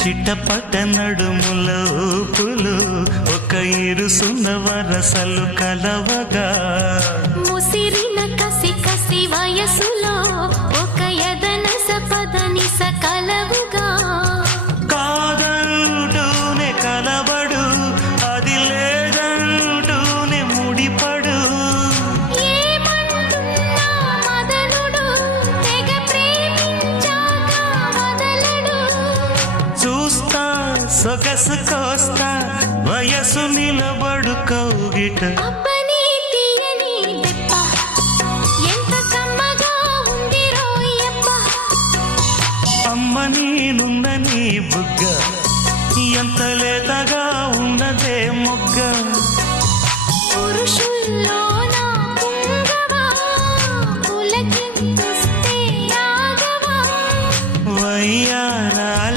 చిట్టపట నడుముల ఊపులు ఒక ఇరుసున్న వరసలు కలవగా ముసిరిన కసి కసి వయసులో ఒక యదన సపదని సకలవుగా కాదంటూనే కలబడు అది లేదంటూనే ముడిపడు ఏమంటున్నా మదనుడు తెగ ప్రేమించాక వదలడు చూస్తా సొగసు కోస్తా వయసు నిలబడు కౌగిట అబ్బని తీయని దెప్ప ఎంత కమ్మగా ఉంది రోయప్ప అమ్మ నేను